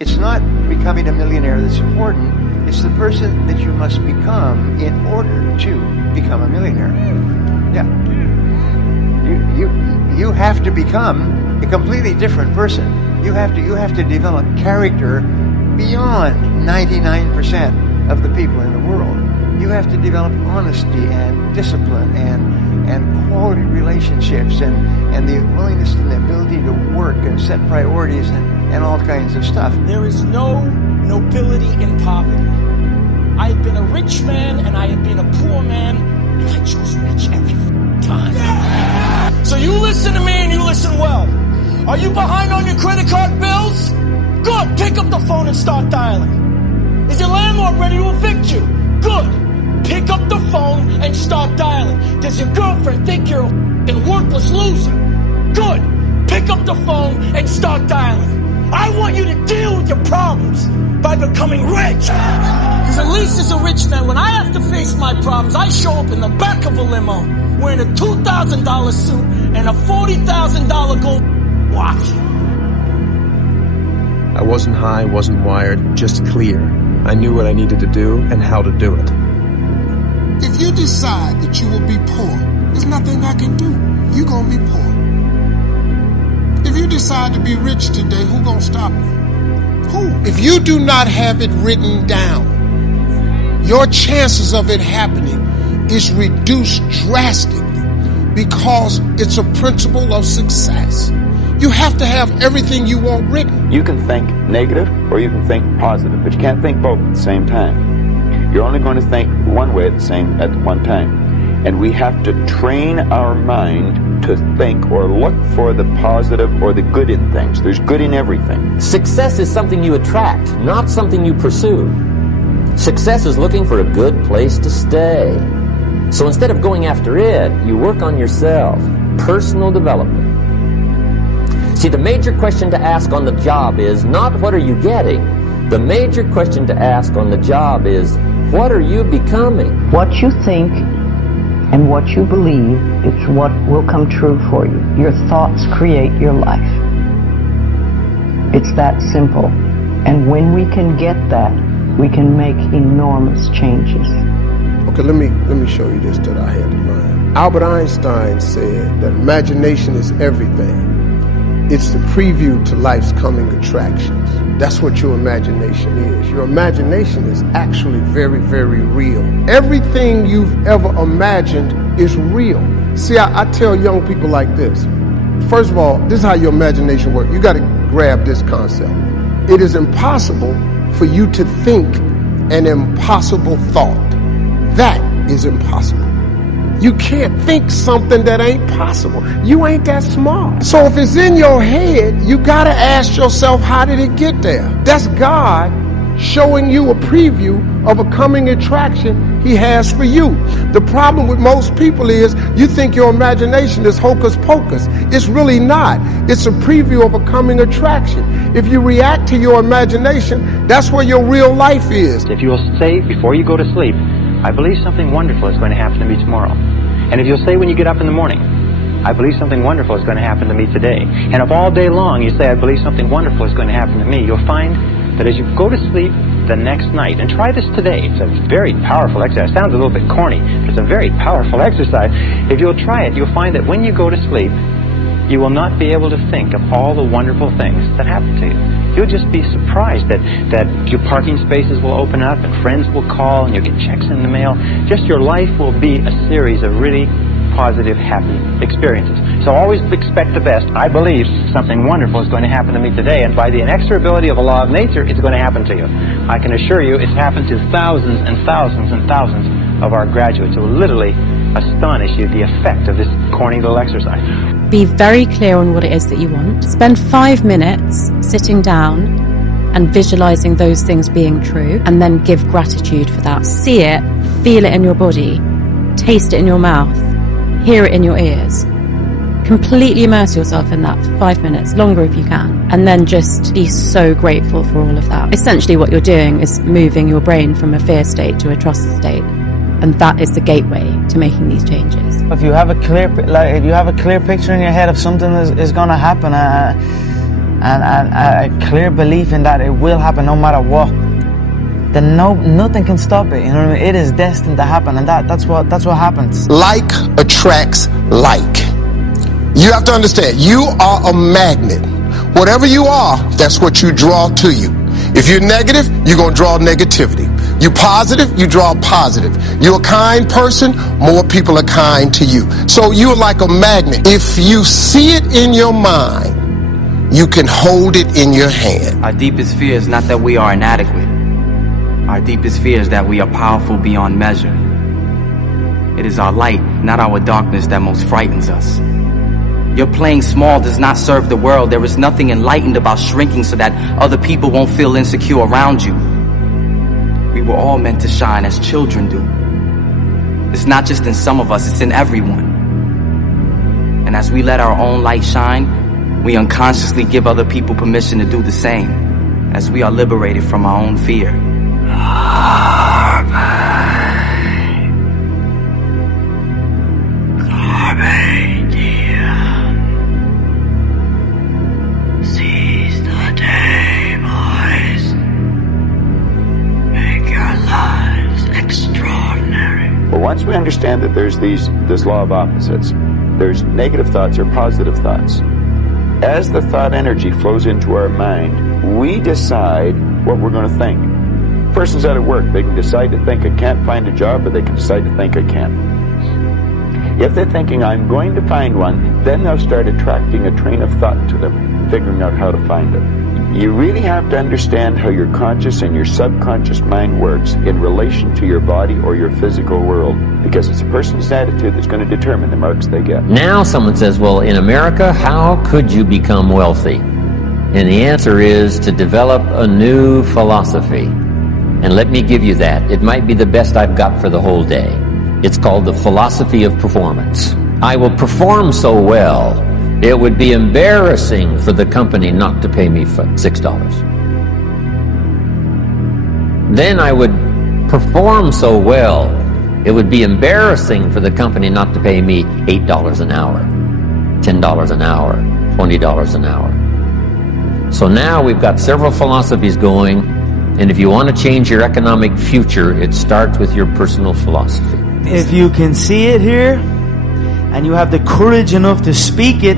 It's not becoming a millionaire that's important. It's the person that you must become in order to become a millionaire. Yeah. You have to become a completely different person. You have to develop character beyond 99% of the people in the world. You have to develop honesty and discipline and quality relationships and the willingness and the ability to work and set priorities and all kinds of stuff. There is no nobility in poverty. I have been a rich man and I have been a poor man, and I chose rich every time. Yeah! So you listen to me and you listen well. Are you behind on your credit card bills? Good, pick up the phone and start dialing. Is your landlord ready to evict you? Good, pick up the phone and start dialing. Does your girlfriend think you're a worthless loser? Good, pick up the phone and start dialing. I want you to deal with your problems by becoming rich. Because at least as a rich man, when I have to face my problems, I show up in the back of a limo wearing a $2,000 suit and a $40,000 gold watch. I wasn't high, wasn't wired, just clear. I knew what I needed to do and how to do it. If you decide that you will be poor, there's nothing I can do. You're gonna be poor. If you decide to be rich today, who gonna stop you? Who? If you do not have it written down, your chances of it happening is reduced drastically because it's a principle of success. You have to have everything you want written. You can think negative or you can think positive, but you can't think both at the same time. You're only going to think one way at one time. And we have to train our mind to think or look for the positive or the good in things. There's good in everything. Success is something you attract, not something you pursue. Success is looking for a good place to stay. So instead of going after it, you work on yourself. Personal development. See, the major question to ask on the job is not what are you getting? The major question to ask on the job is what are you becoming? What you think and what you believe is what will come true for you. Your thoughts create your life. It's that simple. And when we can get that, we can make enormous changes. Okay, let me show you this that I had in mind. Albert Einstein said that imagination is everything. It's the preview to life's coming attractions. That's what your imagination is. Your imagination is actually very, very real. Everything you've ever imagined is real. See, I tell young people like this. First of all, this is how your imagination works. You got to grab this concept. It is impossible for you to think an impossible thought. That is impossible. You can't think something that ain't possible. You ain't that smart. So if it's in your head, you gotta ask yourself, how did it get there? That's God showing you a preview of a coming attraction he has for you. The problem with most people is you think your imagination is hocus pocus. It's really not. It's a preview of a coming attraction. If you react to your imagination, that's where your real life is. If you will say before you go to sleep, I believe something wonderful is going to happen to me tomorrow. And if you'll say when you get up in the morning, I believe something wonderful is going to happen to me today. And if all day long you say, I believe something wonderful is going to happen to me, you'll find that as you go to sleep the next night, and try this today, it's a very powerful exercise. It sounds a little bit corny, but it's a very powerful exercise. If you'll try it, you'll find that when you go to sleep, you will not be able to think of all the wonderful things that happen to you. You'll just be surprised that your parking spaces will open up and friends will call and you'll get checks in the mail. Just your life will be a series of really positive, happy experiences. So always expect the best. I believe something wonderful is going to happen to me today, and by the inexorability of a law of nature, it's going to happen to you. I can assure you it's happened to thousands and thousands and thousands of our graduates. It will literally astonish you, the effect of this corny little exercise. Be very clear on what it is that you want. Spend 5 minutes sitting down and visualizing those things being true, and then give gratitude for that. See it, feel it in your body, taste it in your mouth, hear it in your ears. Completely immerse yourself in that for 5 minutes, longer if you can, and then just be so grateful for all of that. Essentially what you're doing is moving your brain from a fear state to a trust state. And that is the gateway to making these changes. If you have a clear, if you have a clear picture in your head of something is going to happen, and a clear belief in that it will happen no matter what, then nothing can stop it. You know what I mean? It is destined to happen, and that's what happens. Like attracts like. You have to understand, you are a magnet. Whatever you are, that's what you draw to you. If you're negative, you're going to draw negativity. You're positive, you draw positive. You're a kind person, more people are kind to you. So you're like a magnet. If you see it in your mind, you can hold it in your hand. Our deepest fear is not that we are inadequate. Our deepest fear is that we are powerful beyond measure. It is our light, not our darkness, that most frightens us. Your playing small does not serve the world. There is nothing enlightened about shrinking so that other people won't feel insecure around you. We were all meant to shine as children do. It's not just in some of us, it's in everyone. And as we let our own light shine, we unconsciously give other people permission to do the same, as we are liberated from our own fear. Seize the day, boys. Make your lives extraordinary. Well, once we understand that there's this law of opposites, there's negative thoughts or positive thoughts. As the thought energy flows into our mind, we decide what we're going to think. Person's out at work, they can decide to think I can't find a job, or they can decide to think I can. If they're thinking I'm going to find one, then they'll start attracting a train of thought to them, figuring out how to find it. You really have to understand how your conscious and your subconscious mind works in relation to your body or your physical world, because it's a person's attitude that's going to determine the marks they get. Now someone says, well, in America, how could you become wealthy? And the answer is to develop a new philosophy. And let me give you that. It might be the best I've got for the whole day. It's called the philosophy of performance. I will perform so well, it would be embarrassing for the company not to pay me $6. Then I would perform so well, it would be embarrassing for the company not to pay me $8 an hour, $10 an hour, $20 an hour. So now we've got several philosophies going, and if you want to change your economic future, it starts with your personal philosophy. If you can see it here, and you have the courage enough to speak it,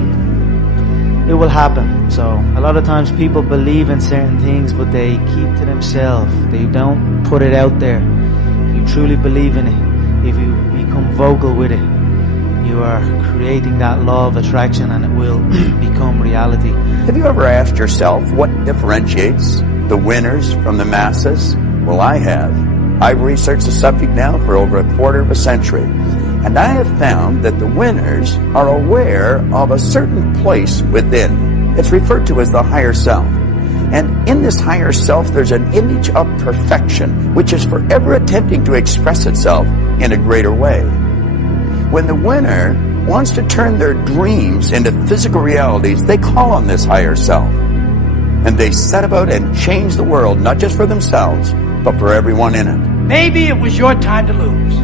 it will happen. So a lot of times people believe in certain things, but they keep to themselves. They don't put it out there. If you truly believe in it, if you become vocal with it, you are creating that law of attraction, and it will become reality. Have you ever asked yourself what differentiates the winners from the masses? Well, I have. I've researched the subject now for over a quarter of a century, and I have found that the winners are aware of a certain place within. It's referred to as the higher self. And in this higher self, there's an image of perfection, which is forever attempting to express itself in a greater way. When the winner wants to turn their dreams into physical realities, they call on this higher self. And they set about and change the world, not just for themselves, but for everyone in it. Maybe it was your time to lose.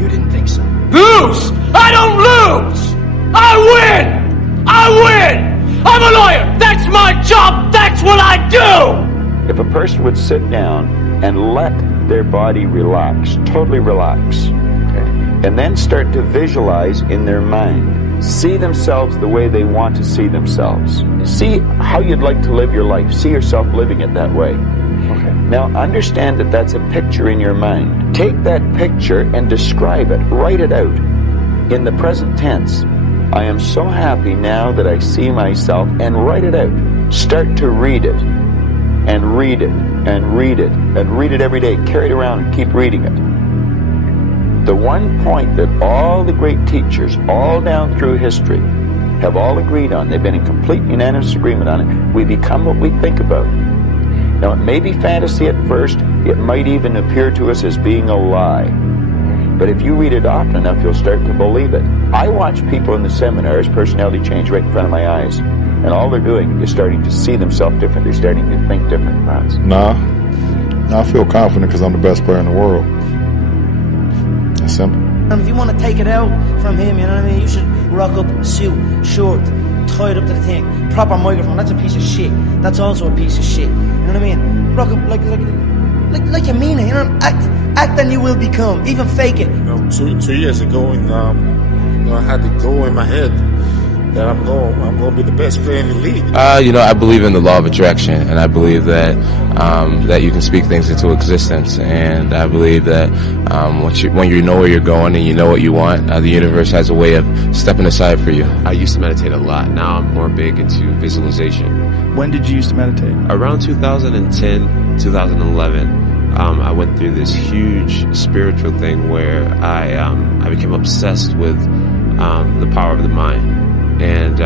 You didn't think so. Lose! I don't lose! I win! I win! I'm a lawyer! That's my job! That's what I do! If a person would sit down and let their body relax, totally relax, okay, and then start to visualize in their mind, see themselves the way they want to see themselves. See how you'd like to live your life. See yourself living it that way. Okay. Now understand that that's a picture in your mind. Take that picture and describe it. Write it out in the present tense. I am so happy now that I see myself, and write it out. Start to read it, and read it, and read it, and read it every day. Carry it around and keep reading it. The one point that all the great teachers, all down through history, have all agreed on, they've been in complete unanimous agreement on it, we become what we think about. Now, it may be fantasy at first, it might even appear to us as being a lie. But if you read it often enough, you'll start to believe it. I watch people in the seminars, personality change right in front of my eyes, and all they're doing is starting to see themselves different. They're starting to think different thoughts. Nah, I feel confident because I'm the best player in the world. That's simple. If you want to take it out from him, you know what I mean, you should rock up a suit, short, tied up to the thing. Proper microphone, that's a piece of shit. That's also a piece of shit. You know what I mean? Rock up like you mean it. You know, act and you will become. Even fake it. You know, two years ago, I had to go in my head that I'm going to be the best player in the league. I believe in the law of attraction, and I believe that that you can speak things into existence, and I believe that when you know where you're going and you know what you want, the universe has a way of stepping aside for you. I used to meditate a lot. Now I'm more big into visualization. When did you used to meditate? Around 2010, 2011. I went through this huge spiritual thing where I became obsessed with the power of the mind. And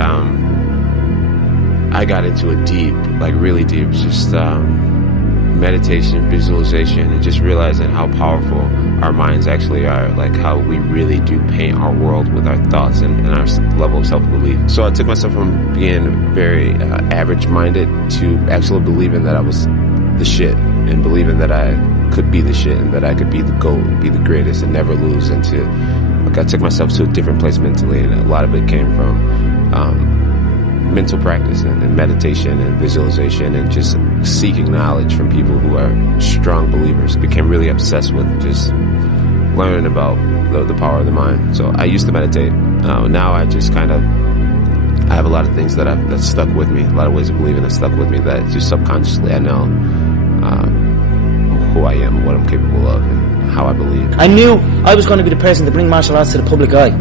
I got into it deep, like really deep, just meditation, visualization, and just realizing how powerful our minds actually are, like how we really do paint our world with our thoughts and our level of self-belief. So I took myself from being very average-minded to actually believing that I was the shit, and believing that I could be the shit, and that I could be the GOAT, and be the greatest, and never lose. And I took myself to a different place mentally, and a lot of it came from mental practice and meditation and visualization and just seeking knowledge from people who are strong believers. Became really obsessed with just learning about the power of the mind. So I used to meditate. Now I just I have a lot of things that stuck with me, a lot of ways of believing that stuck with me that just subconsciously I know who I am, what I'm capable of, and how I believe. I knew I was going to be the person to bring martial arts to the public eye.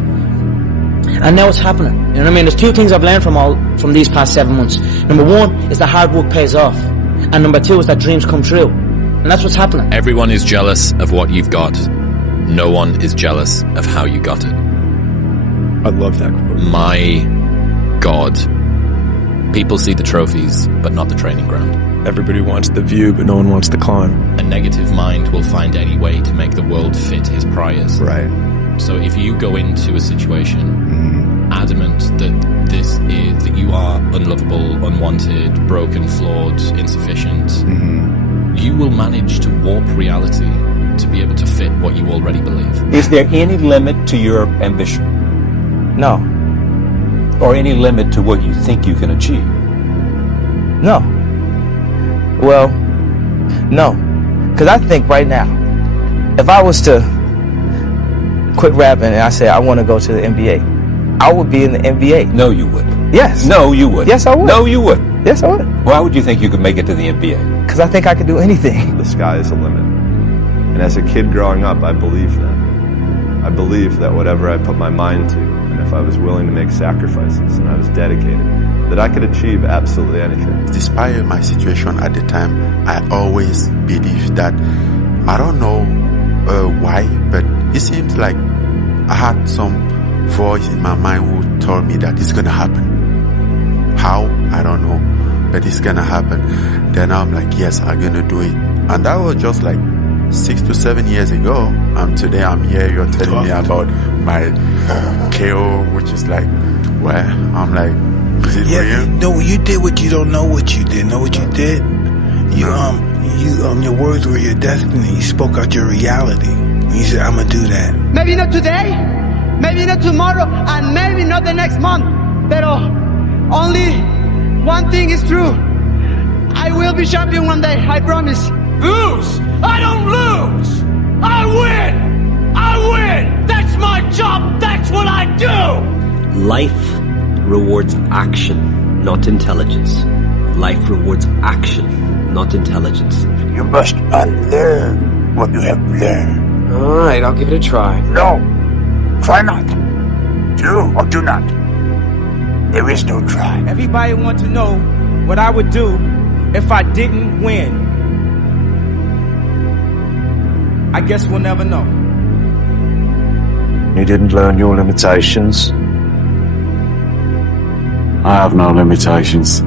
And now it's happening. You know what I mean? There's two things I've learned from these past 7 months. Number one is that hard work pays off. And number two is that dreams come true. And that's what's happening. Everyone is jealous of what you've got. No one is jealous of how you got it. I love that quote. My God. People see the trophies, but not the training ground. Everybody wants the view, but no one wants the climb. A negative mind will find any way to make the world fit his priors. Right. So if you go into a situation adamant that you are unlovable, unwanted, broken, flawed, insufficient, you will manage to warp reality to be able to fit what you already believe. Is there any limit to your ambition? No. Or any limit to what you think you can achieve? No. Well, no. Because I think right now, if I was to quit rapping and I said I want to go to the NBA, I would be in the NBA. No, you would. Yes. No, you would. Yes, I would. No, you would. Yes, I would. Why would you think you could make it to the NBA? Because I think I could do anything. The sky is the limit. And as a kid growing up, I believed that. I believed that whatever I put my mind to, and if I was willing to make sacrifices and I was dedicated, that I could achieve absolutely anything. Despite my situation at the time, I always believed that, I don't know why, but it seems like I had some voice in my mind who told me that it's gonna happen. How? I don't know, but it's gonna happen. Then I'm like, yes, I'm gonna do it. And that was just like 6 to 7 years ago. Today I'm here, you're telling me about my KO, which is like, well, I'm like, is it real? No, you did what you don't know what you did. Know what you did? Your words were your destiny. You spoke out your reality. You said, I'm gonna do that. Maybe not today, maybe not tomorrow, and maybe not the next month. But only one thing is true. I will be champion one day, I promise. Lose! I don't lose! I win! I win! That's my job! That's what I do! Life rewards action, not intelligence. Life rewards action, not intelligence. You must unlearn what you have learned. Alright, I'll give it a try. No, try not. Do or do not. There is no try. Everybody wants to know what I would do if I didn't win. I guess we'll never know. You didn't learn your limitations. I have no limitations.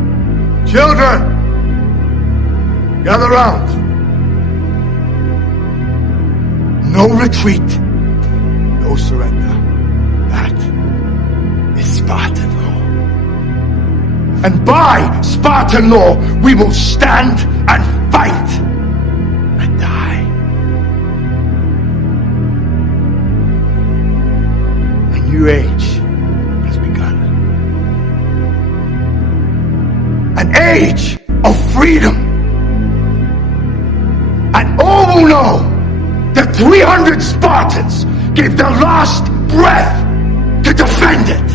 Children, gather round. No retreat, no surrender. That is Spartan law. And by Spartan law, we will stand and fight and die. A new age has begun. know that 300 Spartans gave their last breath to defend it?